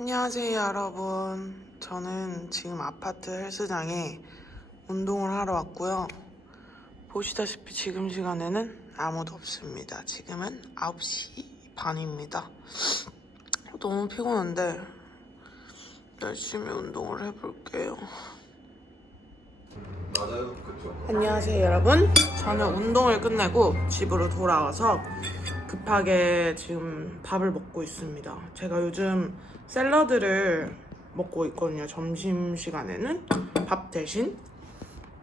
안녕하세요 여러분. 저는 지금 아파트 헬스장에 운동을 하러 왔고요. 보시다시피 지금 시간에는 아무도 없습니다. 지금은 9시 반입니다. 너무 피곤한데 열심히 운동을 해볼게요. 안녕하세요 여러분. 저는 운동을 끝내고 집으로 돌아와서 급하게 지금 밥을 먹고 있습니다. 제가 요즘 샐러드를 먹고 있거든요. 점심시간에는 밥 대신.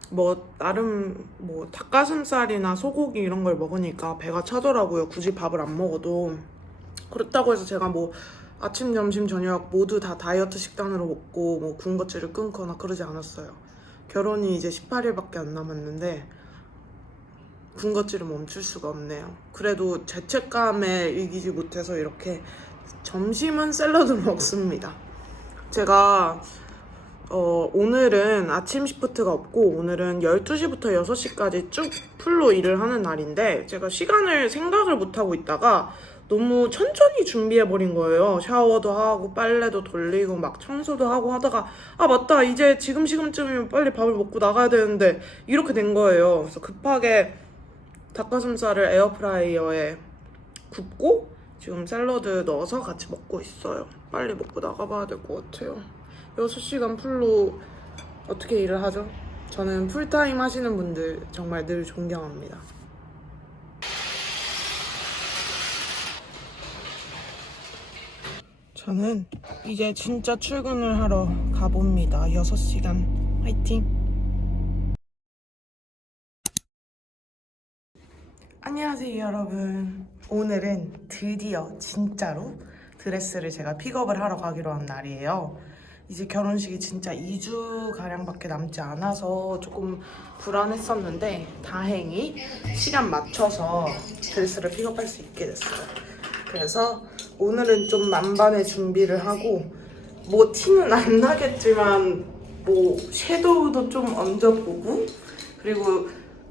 뭐 나름 뭐 닭가슴살이나 소고기 이런 걸 먹으니까 배가 차더라고요. 굳이 밥을 안 먹어도. 그렇다고 해서 제가 뭐 아침 점심 저녁 모두 다 다이어트 식단으로 먹고 뭐 군것질을 끊거나 그러지 않았어요. 결혼이 이제 18일밖에 안 남았는데 군것질을 멈출 수가 없네요. 그래도 죄책감에 이기지 못해서 이렇게 점심은 샐러드를 먹습니다. 제가 어, 오늘은 아침 시프트가 없고 오늘은 12시부터 6시까지 쭉 풀로 일을 하는 날인데 제가 시간을 생각을 못하고 있다가 너무 천천히 준비해버린 거예요. 샤워도 하고 빨래도 돌리고 막 청소도 하고 하다가 아 맞다 이제 지금 시간쯤이면 빨리 밥을 먹고 나가야 되는데 이렇게 된 거예요. 그래서 급하게 닭가슴살을 에어프라이어에 굽고 지금 샐러드 넣어서 같이 먹고 있어요. 빨리 먹고 나가봐야 될 것 같아요. 6시간 풀로 어떻게 일을 하죠? 저는 풀타임 하시는 분들 정말 늘 존경합니다. 저는 이제 진짜 출근을 하러 가봅니다. 6시간 화이팅! 안녕하세요 여러분. 오늘은 드디어 진짜로 드레스를 제가 픽업을 하러 가기로 한 날이에요. 이제 결혼식이 진짜 2주 가량밖에 남지 않아서 조금 불안했었는데 다행히 시간 맞춰서 드레스를 픽업할 수 있게 됐어요. 그래서 오늘은 좀 만반의 준비를 하고 뭐 티는 안 나겠지만 뭐 섀도우도 좀 얹어보고 그리고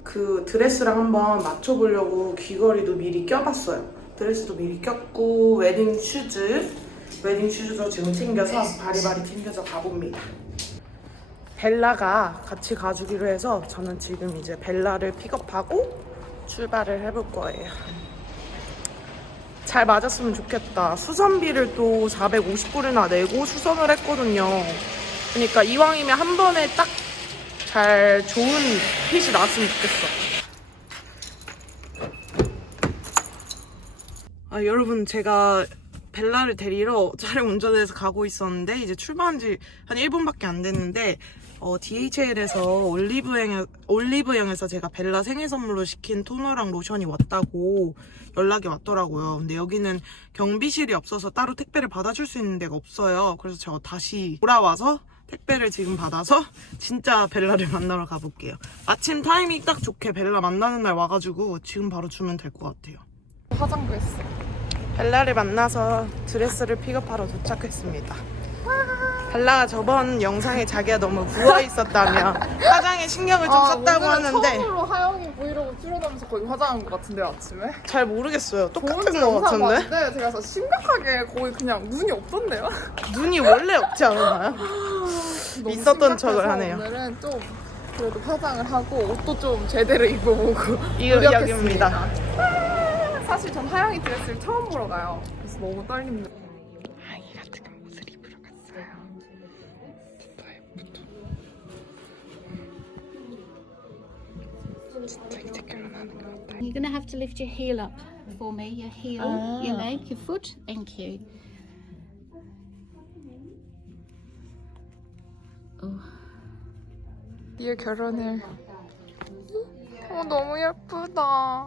그 드레스랑 한번 맞춰보려고 귀걸이도 미리 껴봤어요. 드레스도 미리 꼈고 웨딩 슈즈, 웨딩 슈즈도 지금 챙겨서 바리바리 챙겨서 가봅니다. 벨라가 같이 가주기로 해서 저는 지금 이제 벨라를 픽업하고 출발을 해볼 거예요. 잘 맞았으면 좋겠다. 수선비를 또 450불이나 내고 수선을 했거든요. 그러니까 이왕이면 한 번에 딱 잘 좋은 핏이 나왔으면 좋겠어. 아, 여러분 제가 벨라를 데리러 차량 운전해서 가고 있었는데 이제 출발한 지 한 1분밖에 안 됐는데 어, DHL에서 올리브영, 올리브영에서 제가 벨라 생일 선물로 시킨 토너랑 로션이 왔다고 연락이 왔더라고요. 근데 여기는 경비실이 없어서 따로 택배를 받아줄 수 있는 데가 없어요. 그래서 제가 다시 돌아와서 택배를 지금 받아서 진짜 벨라를 만나러 가볼게요. 마침 타이밍 딱 좋게 벨라 만나는 날 와가지고 지금 바로 주면 될 것 같아요. 화장도 했어. 벨라를 만나서 드레스를 픽업하러 도착했습니다. 벨라가 저번 영상에 자기가 너무 부어 있었다며 화장에 신경을 좀 썼다고 오늘은 하는데 아, 처음으로 하영이 브이로그 출연하면서 거의 화장한 것 같은데 아침에. 잘 모르겠어요. 똑같은 것 영상 같은데 봤는데 제가 그래서 심각하게 거의 그냥 눈이 없던데요. 눈이 원래 없지 않나요? 너무 있었던 심각해서 척을 하네요. 오늘은 좀 그래도 화장을 하고 옷도 좀 제대로 입어보고 이거 노력했습니다. 여기입니다. 사실 전 하영이 드레스를 처음 보러 가요. 그래서 너무 떨립니다. You're gonna have to lift your heel up for me. Your heel, your Ah. leg, your foot. Thank you. 이 결혼을. 어 너무 예쁘다.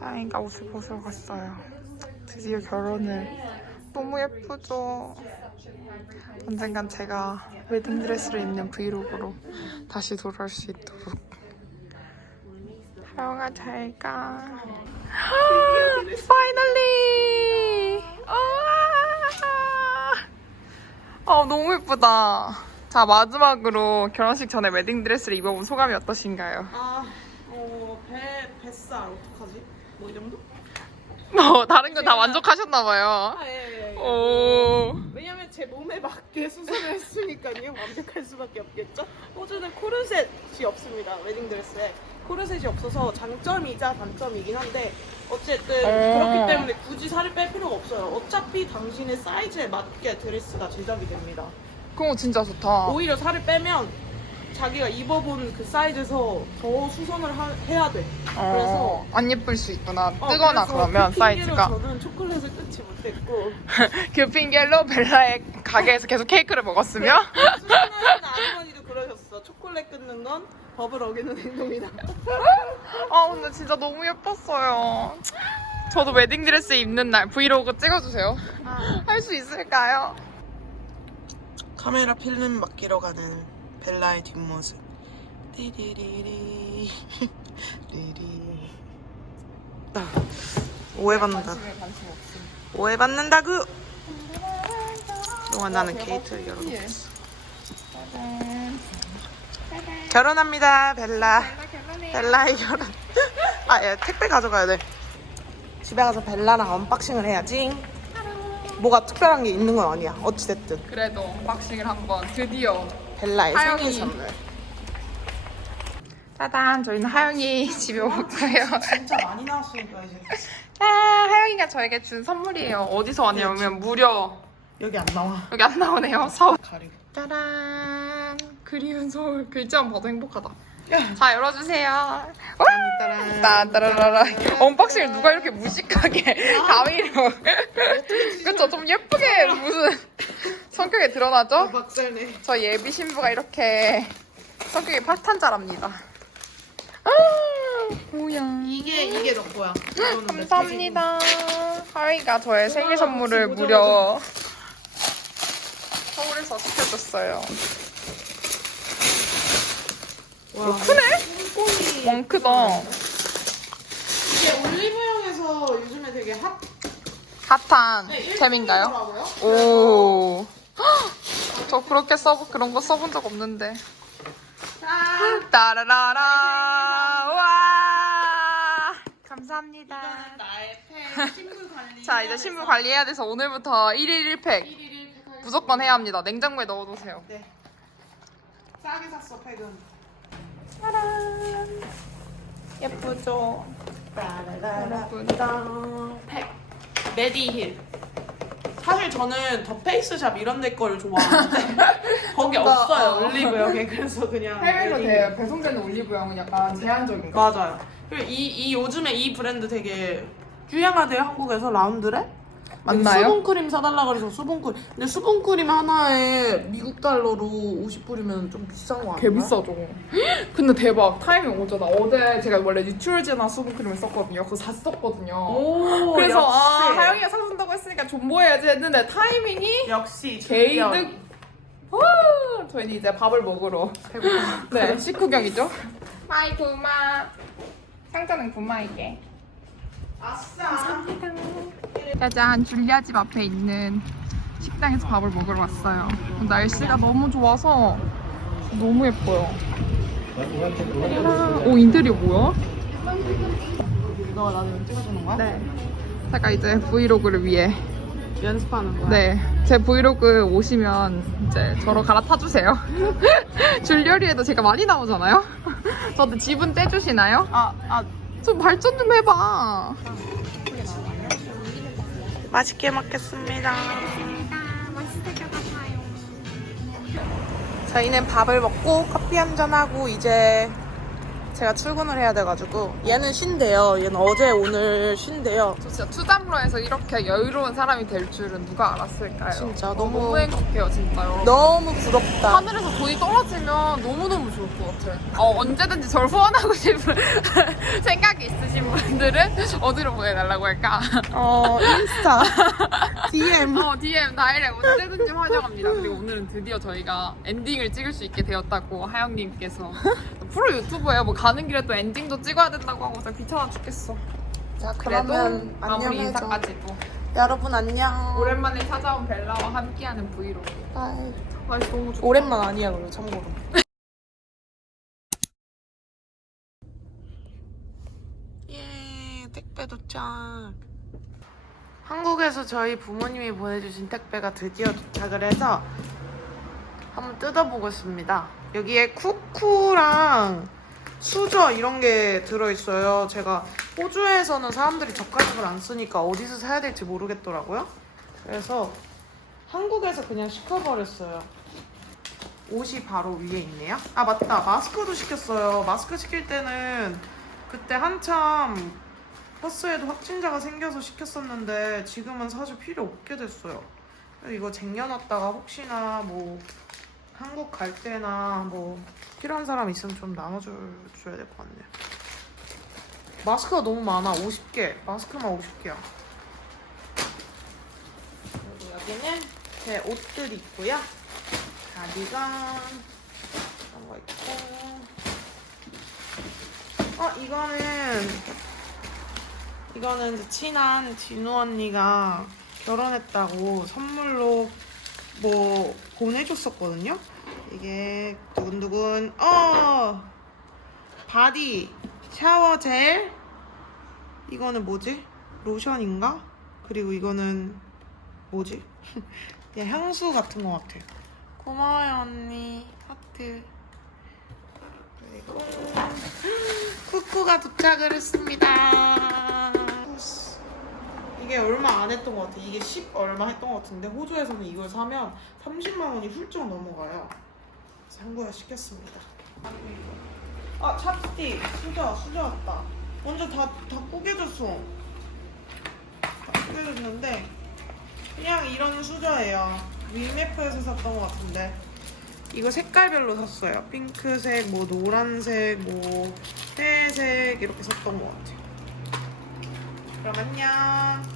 하영이가 옷을 벗으러 갔어요. 드디어 결혼을. 너무 예쁘죠. 언젠간 제가 웨딩드레스를 입는 브이로그로 다시 돌아올 수 있도록. 하영아 잘 가. 파이널리! 아 너무 예쁘다. 자 마지막으로 결혼식 전에 웨딩 드레스를 입어본 소감이 어떠신가요? 아, 어, 배, 뱃살 어떡하지? 뭐 이 정도? 뭐 다른 건 다 만족하셨나봐요. 아, 예, 예, 예. 오. 제 몸에 맞게 수선을 했으니까요. 완벽할 수밖에 없겠죠. 호주는 코르셋이 없습니다. 웨딩드레스에 코르셋이 없어서 장점이자 단점이긴 한데 어쨌든 어. 그렇기 때문에 굳이 살을 뺄 필요가 없어요. 어차피 당신의 사이즈에 맞게 드레스가 제작이 됩니다. 그거 진짜 좋다. 오히려 살을 빼면 자기가 입어본 그 사이즈에서 더 수선을 하- 해야 돼. 어, 안 예쁠 수 있구나. 어, 뜨거나 그래서 그러면 그 사이즈가. 저는 초콜 끊지 못했고 그 핑계로 벨라의 가게에서 계속 케이크를 먹었으며 수선하는 아주머니도 그러셨어. 초콜릿 끊는 건 법을 어기는 행동이다. 아 근데 진짜 너무 예뻤어요. 저도 웨딩 드레스 입는 날 브이로그 찍어주세요. 할 수 있을까요? 카메라 필름 맡기러 가는 벨라의 뒷모습. 띠리리리 리리. 나 오해받는다. 관심 없음. 오해받는다구. 그동안 나는 게이트를 열어놓고 예. 있어. 결혼합니다, 벨라. 벨라의 결혼. 아, 예, 택배 가져가야 돼. 집에 가서 벨라랑 언박싱을 해야지. 뭐가 특별한 게 있는 건 아니야. 어찌됐든. 그래도 박싱을 한번 드디어 벨라의 하영이. 생일 선물. 짜잔 저희는 하영이 집에 올 거예요. 진짜 많이 나왔으니까 이제. 아 하영이가 저에게 준 선물이에요. 어디서 왔냐면 무려 여기 안 나와. 여기 안 나오네요. 서울. 가리고. 짜란 그리운 서울 글자만 봐도 행복하다. 야. 자 열어주세요. 따따라라라 언박싱을 누가 이렇게 무식하게 가위로 그쵸 좀 예쁘게 무슨 성격이 드러나죠? 박살내. 저 예비 신부가 이렇게 성격이 파탄자랍니다 아 뭐야 이게 이게 너 거야. 이거는 내 감사합니다 하위가 저의 생일 선물을 무려 서울에서 시켜줬어요 와. 크네? 왕 크다 이게 올리브영에서 요즘에 되게 핫. 핫한 네? 일본이더라고요. 오. 저 그렇게 써 그런 거 써본 적 없는데. 짠. 따라라라. 와. 감사합니다. 이거는 나의 팬 신부 관리. 자 이제 신분 관리해야 돼서 오늘부터 1일 1팩 1일 1팩 무조건 해야 합니다. 냉장고에 넣어두세요. 네. 싸게 샀어 팩은. 짜란. 예쁘죠? 여러분 팩 메디힐. 사실 저는 더 페이스샵 이런 데 거를 좋아하는데 거기 좀 더, 없어요 어. 올리브영에 그래서 그냥 해외에서 배송되는 올리브영은 약간 제한적인 거. 맞아요. 그리고 이, 이 요즘에 이 브랜드 되게 유행하대요 한국에서 라운드레? 맞나요? 수분크림 사달라 그래서 수분크림. 근데 수분크림 하나에 미국 달러로 50불이면 좀 비싼 거 아니야? 개 비싸죠. 근데 대박 타이밍 오잖아. 어제 제가 원래 뉴트럴제나 수분크림을 썼거든요. 그거 샀었거든요. 오, 그래서 역시. 아 하영이가 사준다고 했으니까 존버해야지 했는데 타이밍이 역시 게이득. 와 저희는 이제 밥을 먹으러 배고파. 네 식후경이죠. 마이 구마 상자는 구마에게. 짜잔 줄리아 집 앞에 있는 식당에서 밥을 먹으러 왔어요. 날씨가 너무 좋아서 너무 예뻐요. 오 인테리어 뭐야? 너가 나도 찍어주는 거야? 네. 제가 이제 브이로그를 위해 연습하는 거야? 네. 제 브이로그 오시면 이제 저로 갈아타 주세요. 줄요리에도 제가 많이 나오잖아요. 저한테 지분 떼주시나요? 아, 아. 좀 발전 좀 해봐. 맛있게 먹겠습니다. 저희는 밥을 먹고 커피 한잔 하고 이제 제가 출근을 해야 돼가지고 얘는 쉰대요. 얘는 어제 오늘 쉰대요. 저 진짜 투잡로에서 이렇게 여유로운 사람이 될 줄은 누가 알았을까요? 진짜 어, 너무- 너무 행복해요 진짜 여러분. 너무 부럽다. 하늘에서 돈이 떨어지면 너무너무 좋을 것 같아. 어, 언제든지 저를 후원하고 싶은 생각이 있으신 분들은 어디로 보내달라고 할까? 어 인스타 DM 어, DM 다이렉 언제든지 환영합니다. 그리고 오늘은 드디어 저희가 엔딩을 찍을 수 있게 되었다고 하영님께서 프로 유튜버예요. 뭐 가는 길에 또 엔딩도 찍어야 된다고 하고 진짜 귀찮아 죽겠어. 자 그래도 그러면 마무리 안녕해줘. 인사까지도 여러분 안녕. 오랜만에 찾아온 벨라와 함께하는 브이로그. 바이. 날씨 너무 좋다. 오랜만 아니야 그리고 참고로. 예 택배 도착. 한국에서 저희 부모님이 보내주신 택배가 드디어 도착을 해서 한번 뜯어보겠습니다. 여기에 쿠쿠랑 수저 이런 게 들어있어요. 제가 호주에서는 사람들이 젓가락을 안 쓰니까 어디서 사야 될지 모르겠더라고요. 그래서 한국에서 그냥 시켜버렸어요. 옷이 바로 위에 있네요. 아 맞다 마스크도 시켰어요. 마스크 시킬 때는 그때 한참 버스에도 확진자가 생겨서 시켰었는데 지금은 사실 필요 없게 됐어요. 이거 쟁여놨다가 혹시나 뭐 한국 갈 때나 뭐 필요한 사람 있으면 좀 나눠줘야 될 것 같네요. 마스크가 너무 많아. 50개. 마스크만 50개야. 그리고 여기는 제 옷들이 있고요. 가디건 이런 거 있고. 어 이거는 이거는 이제 친한 진우 언니가 결혼했다고 선물로 뭐 보내줬었거든요. 이게 두근두근 어 바디 샤워 젤 이거는 뭐지 로션인가? 그리고 이거는 뭐지? 그냥 향수 같은 것 같아. 고마워요 언니 하트. 그리고 쿠쿠가 도착을 했습니다. 이게 얼마 안 했던 것 같아. 이게 10 얼마 했던 것 같은데 호주에서는 이걸 사면 30만 원이 훌쩍 넘어가요. 그래서 한국에 시켰습니다. 아 찹스틱 수저 수저 왔다. 먼저 다다 꾸겨줬어. 다 꾸겨줬는데 그냥 이런 수저예요. 윈메프에서 샀던 것 같은데. 이거 색깔별로 샀어요. 핑크색, 뭐 노란색, 뭐 회색 이렇게 샀던 것 같아요. 그럼 안녕.